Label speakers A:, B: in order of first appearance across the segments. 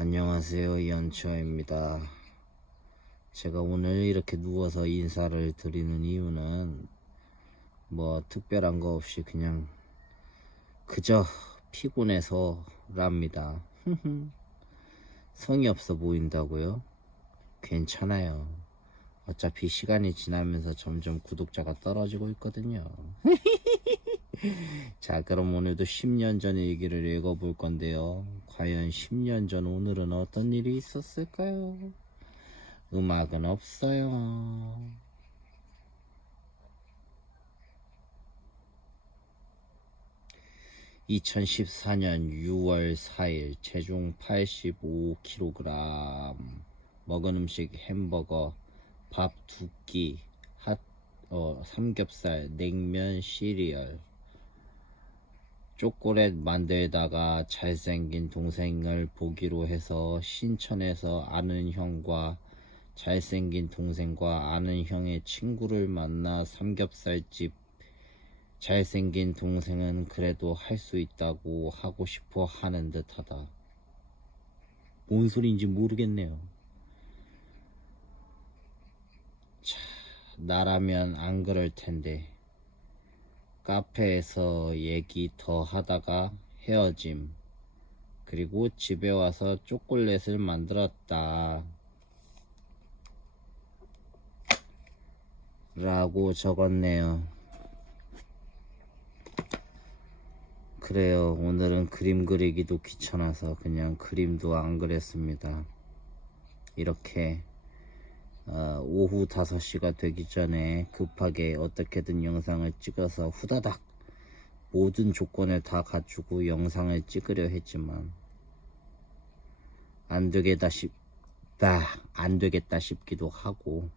A: 안녕하세요 연초입니다. 제가 오늘 이렇게 누워서 인사를 드리는 이유는 뭐 특별한 거 없이 그냥 그저 피곤해서랍니다. 성의 없어 보인다고요? 괜찮아요. 어차피 시간이 지나면서 점점 구독자가 떨어지고 있거든요. 자 그럼 오늘도 10년 전 얘기를 읽어볼 건데요 과연 10년 전 오늘은 어떤 일이 있었을까요? 음악은 없어요. 2014년 6월 4일 체중 85kg 먹은 음식 햄버거 밥 두끼 핫, 어, 삼겹살 냉면 시리얼 초콜릿 만들다가 잘생긴 동생을 보기로 해서 신천에서 아는 형과 잘생긴 동생과 아는 형의 친구를 만나 삼겹살집 잘생긴 동생은 그래도 할 수 있다고 하고 싶어 하는 듯 하다. 뭔 소리인지 모르겠네요. 차, 나라면 안 그럴 텐데. 카페에서 얘기 더 하다가 헤어짐. 그리고 집에 와서 초콜릿을 만들었다. 라고 적었네요. 그래요. 오늘은 그림 그리기도 귀찮아서 그냥 그림도 안 그렸습니다. 이렇게 어, 오후 5시가 되기 전에 급하게 어떻게든 영상을 찍어서 후다닥 모든 조건을 다 갖추고 영상을 찍으려 했지만 안 되겠다 싶다 안 되겠다 싶기도 하고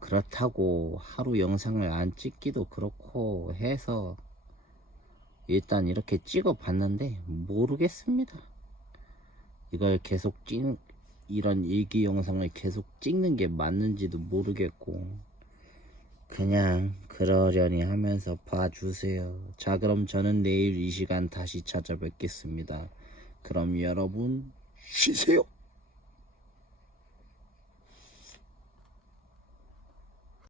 A: 그렇다고 하루 영상을 안 찍기도 그렇고 해서 일단 이렇게 찍어 봤는데 모르겠습니다. 이걸 계속 찍 이런 일기 영상을 계속 찍는 게 맞는지도 모르겠고 그냥 그러려니 하면서 봐주세요. 자 그럼 저는 내일 이 시간 다시 찾아뵙겠습니다. 그럼 여러분 쉬세요.